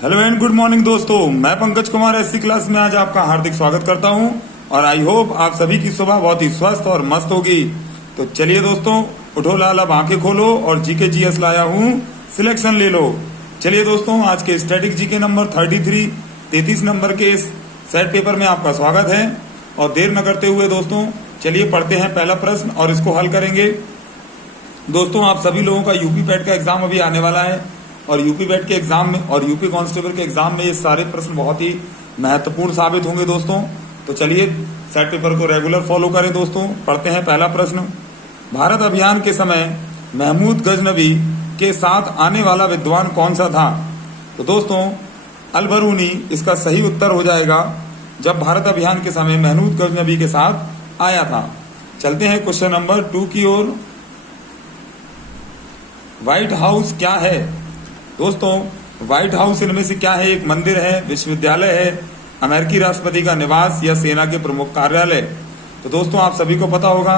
Hello and good morning दोस्तों, मैं Pankaj Kumar SC class में आज आपका हार्दिक स्वागत करता हूं और आई होप आप सभी की सुबह बहुत ही स्वस्थ और मस्त होगी। तो चलिए दोस्तों, उठो लाल, अब आंखें खोलो और जीके जीएस लाया हूं, सिलेक्शन ले लो। चलिए दोस्तों, आज के स्टैटिक जीके नंबर 33 नंबर के इस सेट पेपर में आपका स्वागत है। और देर न करते हुए दोस्तों चलिए पढ़ते हैं पहला प्रश्न और इसको हल करेंगे। दोस्तों, आप सभी लोगों का यूपी पैट का एग्जाम अभी आने वाला है और यूपी पैट के एग्जाम में और यूपी कांस्टेबल के एग्जाम में ये सारे प्रश्न बहुत ही महत्वपूर्ण साबित होंगे दोस्तों। तो चलिए सेट पेपर को रेगुलर फॉलो करें दोस्तों। पढ़ते हैं पहला प्रश्न। भारत अभियान के समय महमूद गजनवी के साथ आने वाला विद्वान कौन सा था? तो दोस्तों अल-बरूनी इसका सही उत्तर हो जाएगा, जब भारत अभियान के समय महमूद गजनवी के साथ आया था। चलते हैं क्वेश्चन नंबर 2 की ओर। व्हाइट हाउस क्या है? दोस्तों व्हाइट हाउस इनमें से क्या है? एक मंदिर है, विश्वविद्यालय है, अमेरिकी राष्ट्रपति का निवास या सेना के प्रमुख कार्यालय? तो दोस्तों आप सभी को पता होगा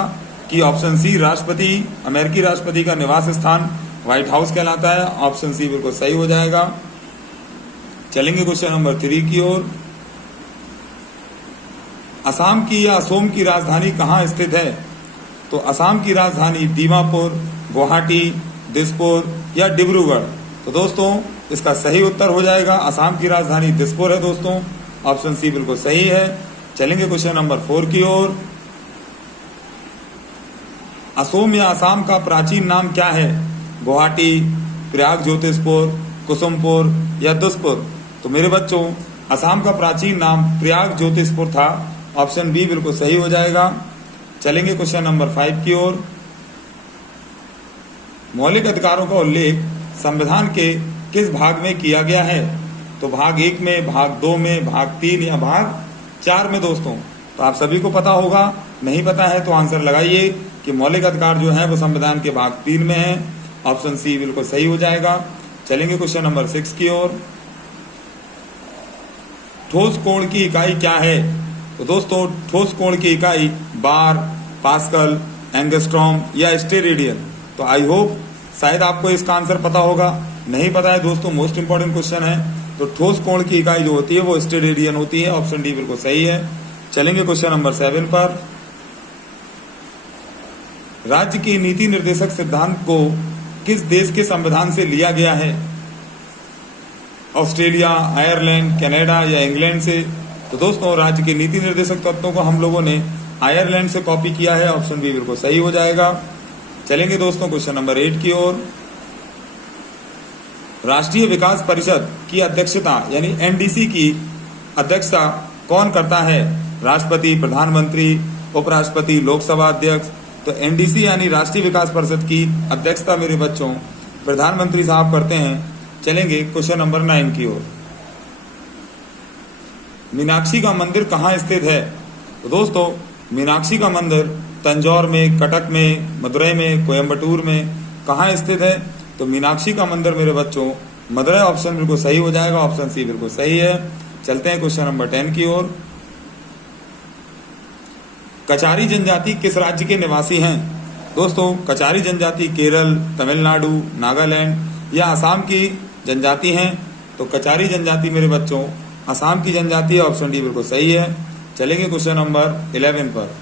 कि ऑप्शन सी राष्ट्रपति, अमेरिकी राष्ट्रपति का निवास स्थान व्हाइट हाउस कहलाता है। ऑप्शन सी बिल्कुल सही हो जाएगा। चलेंगे क्वेश्चन नंबर 3 की ओर। असम की या असोम की राजधानी कहाँ स्थित है? तो असम की राजधानी दीमापुर, गुवाहाटी, दिसपुर या डिब्रूगढ़? तो दोस्तों इसका सही उत्तर हो जाएगा असम की राजधानी दिसपुर है दोस्तों। ऑप्शन सी बिल्कुल सही है। चलेंगे क्वेश्चन नंबर 4 की ओर। असोम या असम का प्राचीन नाम क्या है? गुवाहाटी, प्रयाग ज्योतिषपुर, कुसुमपुर या दिसपुर? तो मेरे बच्चों असम का प्राचीन नाम प्रयाग ज्योतिषपुर था। ऑप्शन बी बिल्कुल सही हो जाएगा। चलेंगे क्वेश्चन नंबर 5 की ओर। मौलिक अधिकारों का उल्लेख संविधान के किस भाग में किया गया है? तो भाग 1 में, भाग 2 में, भाग 3 या भाग 4 में दोस्तों? तो आप सभी को पता होगा, नहीं पता है तो आंसर लगाइए कि मौलिक अधिकार जो है वो संविधान के भाग 3 में है। ऑप्शन सी बिल्कुल सही हो जाएगा। चलेंगे क्वेश्चन नंबर 6 की ओर। ठोस कोण की इकाई क्या है? तो दोस्तों ठोस कोण की इकाई बार, पास्कल, एंगस्ट्रॉम या स्टेरेडियन? तो आई होप शायद आपको इसका आंसर पता होगा। नहीं पता है दोस्तों, मोस्ट इंपॉर्टेंट क्वेश्चन है। तो ठोस कोण की इकाई जो होती है वो स्टेरेडियन होती है। ऑप्शन डी बिल्कुल सही है। चलेंगे क्वेश्चन नंबर 7 पर। राज्य की नीति निर्देशक सिद्धांत को किस देश के संविधान से लिया गया है? ऑस्ट्रेलिया, आयरलैंड, कनाडा या इंग्लैंड से? तो दोस्तों राज्य के नीति निर्देशक तत्वों को हम लोगों ने आयरलैंड से कॉपी किया है। ऑप्शन बी बिल्कुल सही हो जाएगा। चलेंगे दोस्तों क्वेश्चन नंबर 8 की ओर। राष्ट्रीय विकास परिषद की अध्यक्षता यानी एनडीसी की अध्यक्षता कौन करता है? राष्ट्रपति, प्रधानमंत्री, उपराष्ट्रपति, लोकसभा अध्यक्ष? तो एनडीसी यानी राष्ट्रीय विकास परिषद की अध्यक्षता मेरे बच्चों प्रधानमंत्री साहब करते हैं। चलेंगे क्वेश्चन नंबर 9 की ओर। मीनाक्षी का मंदिर कहाँ स्थित है? तो दोस्तों मीनाक्षी का मंदिर तंजौर में, कटक में, मदुरई में, कोयम्बटूर में कहाँ स्थित है? तो मीनाक्षी का मंदिर मेरे बच्चों मदुरई। ऑप्शन बिल्कुल सही हो जाएगा। ऑप्शन सी बिल्कुल सही है। चलते हैं क्वेश्चन नंबर 10 की ओर। कचारी जनजाति किस राज्य के निवासी हैं? दोस्तों कचारी जनजाति केरल, तमिलनाडु, नागालैंड या असम की जनजाति हैं? तो कचारी जनजाति मेरे बच्चों असम की जनजाति है। ऑप्शन डी बिल्कुल सही है। चलेंगे क्वेश्चन नंबर 11 पर।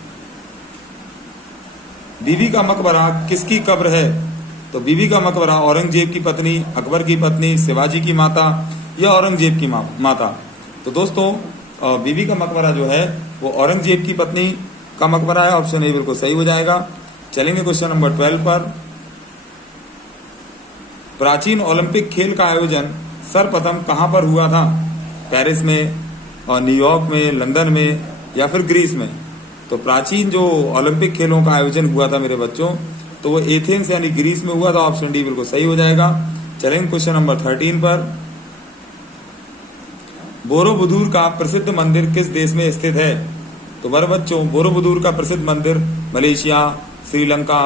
बीबी का मकबरा किसकी कब्र है? तो बीबी का मकबरा औरंगजेब की पत्नी, अकबर की पत्नी, शिवाजी की माता या औरंगजेब की माता? तो दोस्तों बीबी का मकबरा जो है वो औरंगजेब की पत्नी का मकबरा है। ऑप्शन ए बिल्कुल सही हो जाएगा। चलेंगे क्वेश्चन नंबर 12 पर। प्राचीन ओलंपिक खेल का आयोजन सर्वप्रथम कहां पर हुआ था? पेरिस में और न्यूयॉर्क में, लंदन में या फिर ग्रीस में? तो प्राचीन जो ओलंपिक खेलों का आयोजन हुआ था मेरे बच्चों तो वो एथेंस यानी ग्रीस में हुआ था। ऑप्शन डी बिल्कुल सही हो जाएगा। चलेंगे क्वेश्चन नंबर 13 पर। बोरोबुदुर का प्रसिद्ध मंदिर किस देश में स्थित है? तो मेरे बच्चों बोरोबुदुर का प्रसिद्ध मंदिर मलेशिया, श्रीलंका,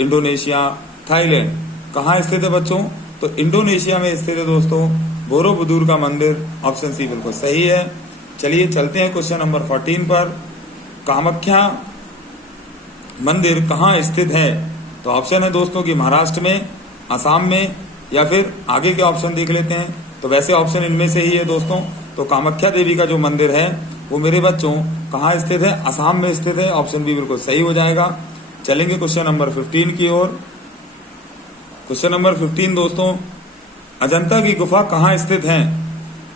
इंडोनेशिया, थाईलैंड कहाँ स्थित है बच्चों? तो इंडोनेशिया में स्थित है दोस्तों बोरोबुदुर का मंदिर। ऑप्शन सी बिल्कुल सही है। चलिए चलते हैं क्वेश्चन नंबर 14 पर। कामाख्या मंदिर कहाँ स्थित है? तो ऑप्शन है दोस्तों कि महाराष्ट्र में, असम में या फिर आगे के ऑप्शन देख लेते हैं। तो तो वैसे ऑप्शन इनमें से ही है दोस्तों। तो कामाख्या देवी का जो मंदिर है वो मेरे बच्चों कहाँ स्थित है? असम में स्थित है। ऑप्शन बी बिल्कुल सही हो जाएगा। चलेंगे क्वेश्चन नंबर 15 की ओर। क्वेश्चन नंबर 15 दोस्तों, अजंता की गुफा कहाँ स्थित है?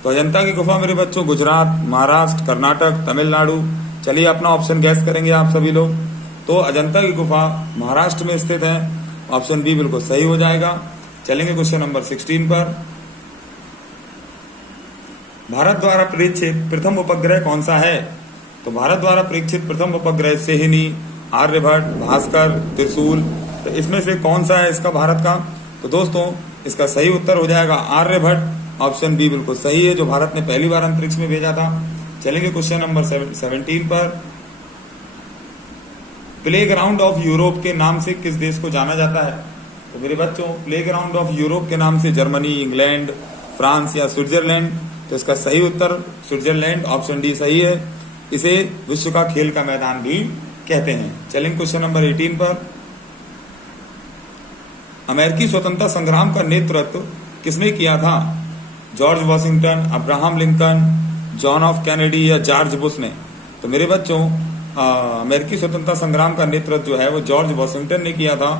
तो अजंता की गुफा मेरे बच्चों गुजरात, महाराष्ट्र, कर्नाटक, तमिलनाडु। चलिए अपना ऑप्शन गैस करेंगे आप सभी लोग। तो अजंता की गुफा महाराष्ट्र में स्थित है। ऑप्शन बी बिल्कुल सही हो जाएगा। चलेंगे क्वेश्चन नंबर 16 पर। भारत द्वारा परीक्षित प्रथम उपग्रह कौन सा है? तो भारत द्वारा परीक्षित प्रथम उपग्रह सेहिनी, आर्यभट्ट, भास्कर, त्रिशूल। तो इसमें से कौन सा है इसका भारत का? तो दोस्तों इसका सही उत्तर हो जाएगा आर्यभट्ट। ऑप्शन बी बिल्कुल सही है, जो भारत ने पहली बार अंतरिक्ष में भेजा था। चलेंगे क्वेश्चन नंबर 17 पर। प्ले ग्राउंड ऑफ यूरोप के नाम से किस देश को जाना जाता है? तो मेरे बच्चों प्ले ग्राउंड ऑफ यूरोप के नाम से जर्मनी, इंग्लैंड, फ्रांस या स्विट्जरलैंड। तो इसका सही उत्तर स्विट्जरलैंड। ऑप्शन डी सही है। इसे विश्व का खेल का मैदान भी कहते हैं। चलेंगे क्वेश्चन नंबर 18 पर। अमेरिकी स्वतंत्रता संग्राम का नेतृत्व किसने किया था? George Washington, Abraham Lincoln, John of Kennedy या जॉर्ज बुश ने? तो मेरे बच्चों अमेरिकी स्वतंत्रता संग्राम का नेतृत्व जो है वो जॉर्ज वॉशिंगटन ने किया था।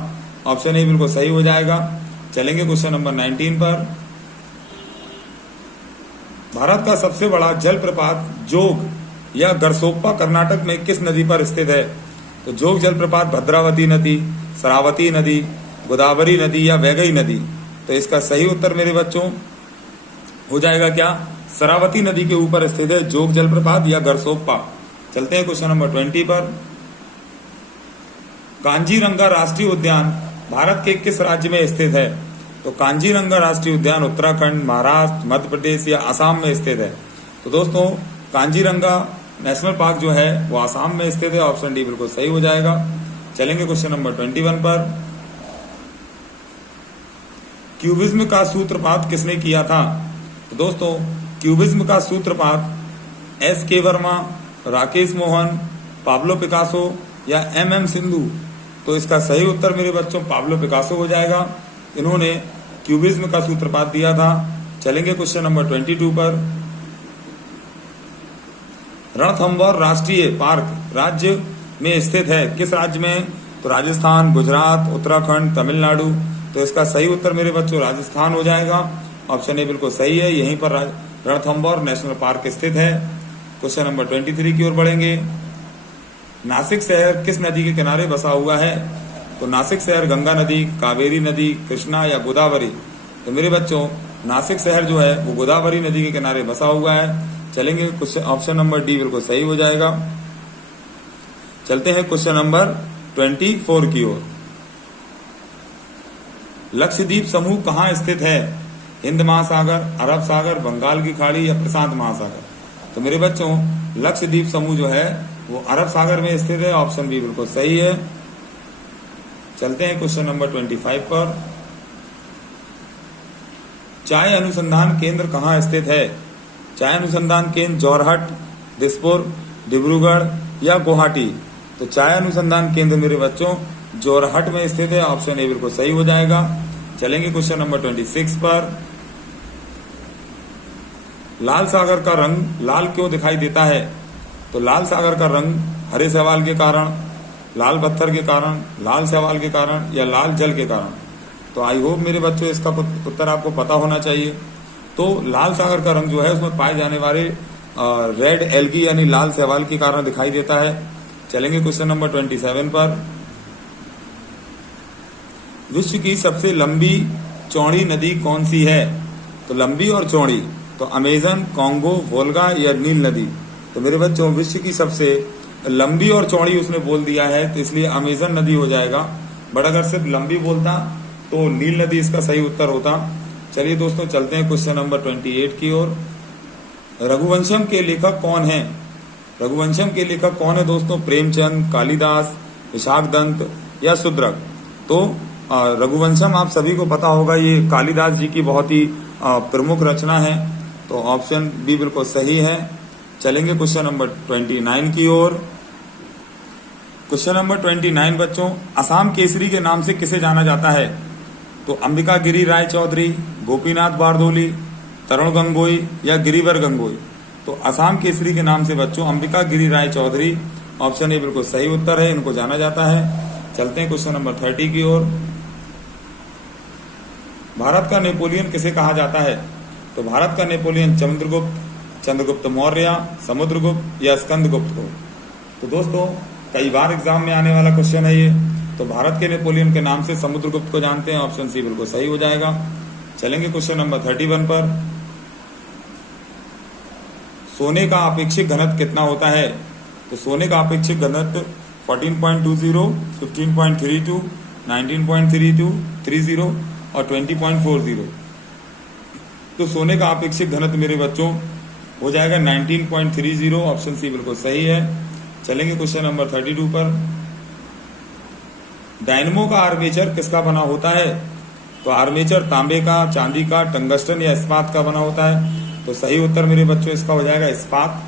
ऑप्शन ए बिल्कुल सही हो जाएगा। चलेंगे क्वेश्चन नंबर 19 पर। भारत का सबसे बड़ा जलप्रपात जोग या गरसोप्पा कर्नाटक में किस नदी पर स्थित है? तो जोग जलप्रपात भद्रावती नदी, शरावती नदी, गोदावरी नदी या वैगई नदी? तो इसका सही उत्तर मेरे बच्चों हो जाएगा क्या? शरावती नदी के ऊपर स्थित है जोग जलप्रपात या गरसोप्पा। चलते हैं क्वेश्चन नंबर 20 पर। कांजीरंगा राष्ट्रीय उद्यान भारत के किस राज्य में स्थित है? तो कांजीरंगा राष्ट्रीय उद्यान उत्तराखंड, महाराष्ट्र, मध्य प्रदेश या असम में स्थित है। तो दोस्तों कांजीरंगा नेशनल पार्क जो है वो असम में स्थित है। ऑप्शन डी बिल्कुल सही हो जाएगा। चलेंगे क्वेश्चन नंबर 21 पर। क्यूबिज्म का सूत्रपात किसने किया था? तो दोस्तों क्यूबिज्म का सूत्रपात SK. Verma, Rakesh Mohan, Pablo Picasso या एम.एम. सिंधु? तो इसका सही उत्तर मेरे बच्चों पाब्लो पिकासो हो जाएगा। इन्होंने क्यूबिज्म का सूत्रपात दिया था। चलेंगे क्वेश्चन नंबर 22 पर। रणथंभौर राष्ट्रीय पार्क राज्य में स्थित है। किस राज्य में? तो राजस्थान, गुजरात, उत्तराखंड, तमिलनाडु। तो इसका सही उत्तर मेरे बच्चों राजस्थान हो जाएगा। ऑप्शन ए बिल्कुल सही है। यहीं पर रणथंभौर नेशनल पार्क स्थित है। क्वेश्चन नंबर 23 की ओर बढ़ेंगे। नासिक शहर किस नदी के किनारे बसा हुआ है? तो नासिक शहर गंगा नदी, कावेरी नदी, कृष्णा या गोदावरी? तो मेरे बच्चों नासिक शहर जो है वो गोदावरी नदी के किनारे बसा हुआ है। चलेंगे क्वेश्चन ऑप्शन नंबर डी बिल्कुल सही हो जाएगा। चलते हैं क्वेश्चन नंबर 24 की ओर। लक्षद्वीप समूह कहाँ स्थित है? हिंद महासागर, अरब सागर, बंगाल की खाड़ी या प्रशांत महासागर? तो मेरे बच्चों लक्षद्वीप समूह जो है वो अरब सागर में स्थित है। ऑप्शन बी बिल्कुल सही है। चलते हैं क्वेश्चन नंबर 25 पर। चाय अनुसंधान केंद्र कहाँ स्थित है? चाय अनुसंधान केंद्र जोरहट, दिसपुर, डिब्रूगढ़ या गुवाहाटी? तो चाय अनुसंधान केंद्र मेरे बच्चों जोरहट में स्थित है। ऑप्शन ए बिल्कुल सही हो जाएगा। चलेंगे क्वेश्चन नंबर 26 पर। लाल सागर का रंग लाल क्यों दिखाई देता है? तो लाल सागर का रंग हरे शैवाल के कारण, लाल पत्थर के कारण, लाल शैवाल के कारण या लाल जल के कारण? तो आई होप मेरे बच्चों इसका उत्तर आपको पता होना चाहिए। तो लाल सागर का रंग जो है उसमें पाए जाने वाले रेड एल्गी यानी लाल शैवाल के कारण दिखाई देता है। चलेंगे क्वेश्चन नंबर 27 पर। विश्व की सबसे लंबी चौड़ी नदी कौन सी है? तो लंबी और चौड़ी तो अमेजन, कॉन्गो, वोल्गा या नील नदी? तो मेरे बच्चों विश्व की सबसे लंबी और चौड़ी उसने बोल दिया है तो इसलिए अमेजन नदी हो जाएगा। बट अगर सिर्फ लंबी बोलता तो नील नदी इसका सही उत्तर होता। चलिए दोस्तों चलते हैं क्वेश्चन नंबर 28 की ओर। रघुवंशम के लेखक कौन है? रघुवंशम के लेखक कौन है दोस्तों? प्रेमचंद, कालिदास, विशाखदत्त या शूद्रक? तो रघुवंशम आप सभी को पता होगा ये कालिदास जी की बहुत ही प्रमुख रचना है। तो ऑप्शन बी बिल्कुल सही है। चलेंगे क्वेश्चन नंबर 29 की ओर। क्वेश्चन नंबर 29 बच्चों असम केसरी के नाम से किसे जाना जाता है? तो अंबिका गिरी राय चौधरी, गोपीनाथ बारदोली, तरुण गंगोई या गिरिवर गंगोई। तो असम केसरी के नाम से बच्चों अंबिका गिरी राय चौधरी, ऑप्शन ए बिल्कुल सही उत्तर है, इनको जाना जाता है। चलते हैं क्वेश्चन नंबर 30 की ओर। भारत का नेपोलियन किसे कहा जाता है? तो भारत का नेपोलियन चंद्रगुप्त मौर्य, समुद्रगुप्त या स्कंदगुप्त को। तो दोस्तों कई बार एग्जाम में आने वाला क्वेश्चन है ये। तो भारत के नेपोलियन के नाम से समुद्रगुप्त को जानते हैं, ऑप्शन सी बिल्कुल सही हो जाएगा। चलेंगे क्वेश्चन नंबर 31 पर। सोने का अपेक्षित घनत्व कितना होता है? तो सोने का अपेक्षित घनत्व 14.20, 15.32, 19.32, 30 और 20.40। तो सोने का अपेक्षित घनत्व मेरे बच्चों हो जाएगा 19.30, ऑप्शन सी बिल्कुल सही है। चलेंगे क्वेश्चन नंबर 32 पर। डायनमो का आर्मेचर किसका बना होता है? तो आर्मेचर तांबे का, चांदी का, टंगस्टन या इस्पात का बना होता है। तो सही उत्तर मेरे बच्चों इसका हो जाएगा इस्पात।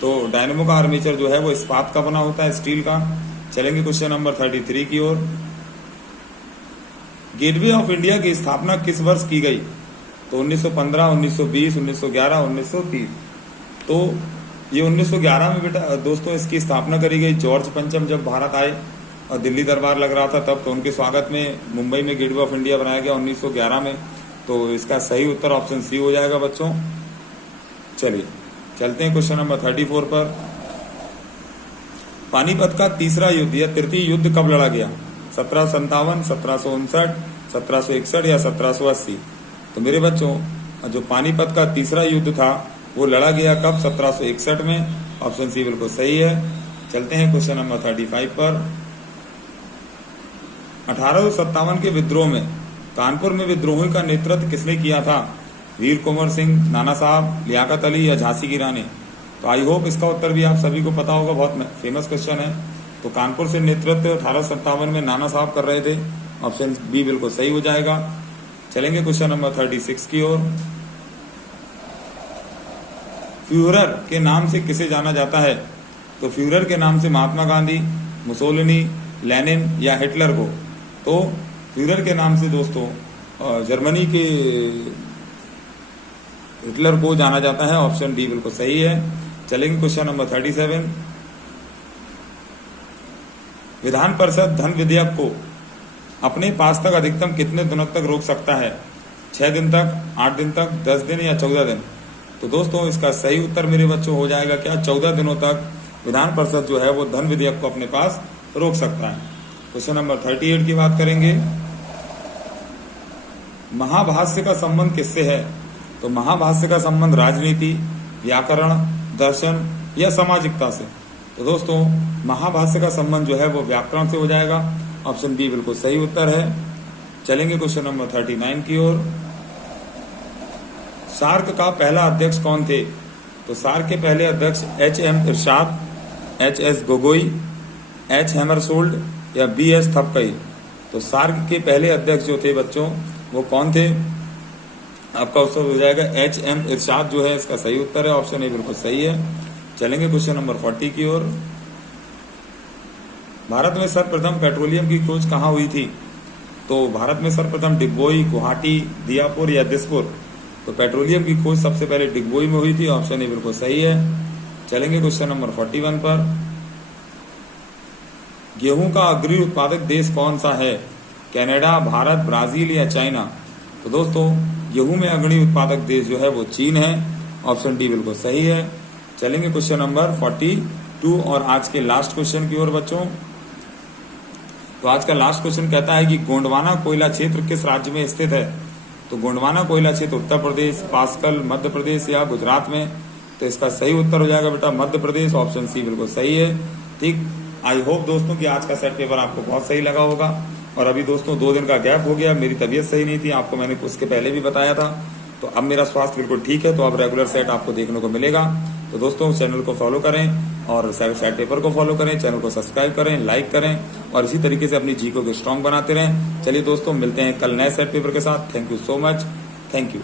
तो डायनमो का आर्मेचर जो है वो इस्पात का बना होता है, स्टील का। चलेंगे क्वेश्चन नंबर 33 की ओर। गेटवे ऑफ इंडिया की स्थापना किस वर्ष की गई? तो 1915, 1920, 1911, 1930। तो ये 1911 में बेटा दोस्तों इसकी स्थापना करी गई। जॉर्ज पंचम जब भारत आए और दिल्ली दरबार लग रहा था तब, तो उनके स्वागत में मुंबई में गेटवे ऑफ इंडिया बनाया गया 1911 में। तो इसका सही उत्तर ऑप्शन सी हो जाएगा बच्चों। चलिए चलते हैं क्वेश्चन नंबर 34 पर। पानीपत का तीसरा युद्ध या तृतीय युद्ध कब लड़ा गया? 1757, 1759, 1761 या 1780। तो मेरे बच्चों जो पानीपत का तीसरा युद्ध था वो लड़ा गया कब? 1761 में, ऑप्शन सी बिल्कुल सही है। चलते हैं क्वेश्चन नंबर 35 पर। 1857 के विद्रोह में कानपुर में विद्रोही का नेतृत्व किसने किया था? वीर कुंवर सिंह, नाना साहब, लियाकत अली या झांसी की रानी। तो आई होप इसका उत्तर भी आप सभी को पता होगा, बहुत फेमस क्वेश्चन है। तो कानपुर से नेतृत्व 1857 में नाना साहब कर रहे थे, ऑप्शन बी बिल्कुल सही हो जाएगा। चलेंगे क्वेश्चन नंबर 36 की ओर। फ्यूहरर के नाम से किसे जाना जाता है? तो फ्यूहरर के नाम से महात्मा गांधी, मुसोलिनी, लेनिन या हिटलर को। तो फ्यूहरर के नाम से दोस्तों जर्मनी के हिटलर को जाना जाता है, ऑप्शन डी बिल्कुल सही है। चलेंगे क्वेश्चन नंबर 37। विधान परिषद धन विधेयक को अपने पास तक अधिकतम कितने दिनों तक रोक सकता है? 6 दिन तक, 8 दिन तक, 10 दिन या 14 दिन। तो दोस्तों इसका सही उत्तर मेरे बच्चों हो जाएगा क्या? 14 दिनों तक विधान परिषद जो है वो धन विधेयक को अपने पास रोक सकता है। क्वेश्चन नंबर 38 की बात करेंगे। महाभाष्य का संबंध किससे है? तो महाभाष्य का संबंध राजनीति, व्याकरण, दर्शन या सामाजिकता से। तो दोस्तों महाभाष्य का संबंध जो है वो व्याकरण से हो जाएगा, ऑप्शन बी बिल्कुल सही उत्तर है। चलेंगे क्वेश्चन नंबर 39 की ओर। सार्क का पहला अध्यक्ष कौन थे? तो सार्क के पहले अध्यक्ष HM इरशाद, HS गोगोई, H हैमरसोल्ड या BS थपकई। तो सार्क के पहले अध्यक्ष जो थे बच्चों वो कौन थे? आपका उत्तर हो जाएगा HM इरशाद जो है इसका सही उत्तर है, ऑप्शन ए बिल्कुल सही है। चलेंगे क्वेश्चन नंबर 40 की ओर। भारत में सर्वप्रथम पेट्रोलियम की खोज कहाँ हुई थी? तो भारत में सर्वप्रथम डिगबोई, गुवाहाटी, दियापुर या दिसपुर। तो पेट्रोलियम की खोज सबसे पहले डिगबोई में हुई थी, ऑप्शन ए बिल्कुल सही है। चलेंगे क्वेश्चन नंबर 41 पर। गेहूं का अग्रणी उत्पादक देश कौन सा है? कनाडा, भारत, ब्राजील या चाइना। तो दोस्तों गेहूं में अग्रणी उत्पादक देश जो है वो चीन है, ऑप्शन डी बिल्कुल सही है। चलेंगे क्वेश्चन नंबर 42 और आज के लास्ट क्वेश्चन की ओर बच्चों। तो आज का लास्ट क्वेश्चन कहता है कि गोंडवाना कोयला क्षेत्र किस राज्य में स्थित है? तो गोंडवाना कोयला क्षेत्र उत्तर प्रदेश, पास्कल, मध्य प्रदेश या गुजरात में। तो इसका सही उत्तर हो जाएगा बेटा मध्य प्रदेश, ऑप्शन सी बिल्कुल सही है। ठीक, आई होप दोस्तों कि आज का सेट पेपर आपको बहुत सही लगा होगा। और अभी दोस्तों 2 दिन का गैप हो गया, मेरी तबीयत सही नहीं थी, आपको मैंने उसके पहले भी बताया था। तो अब मेरा स्वास्थ्य बिल्कुल ठीक है, तो अब रेगुलर सेट आपको देखने को मिलेगा। तो दोस्तों चैनल को फॉलो करें और सेट पेपर को फॉलो करें, चैनल को सब्सक्राइब करें, लाइक करें और इसी तरीके से अपनी जी को स्ट्रांग बनाते रहें। चलिए दोस्तों मिलते हैं कल नए सेट पेपर के साथ। Thank you so much, thank you.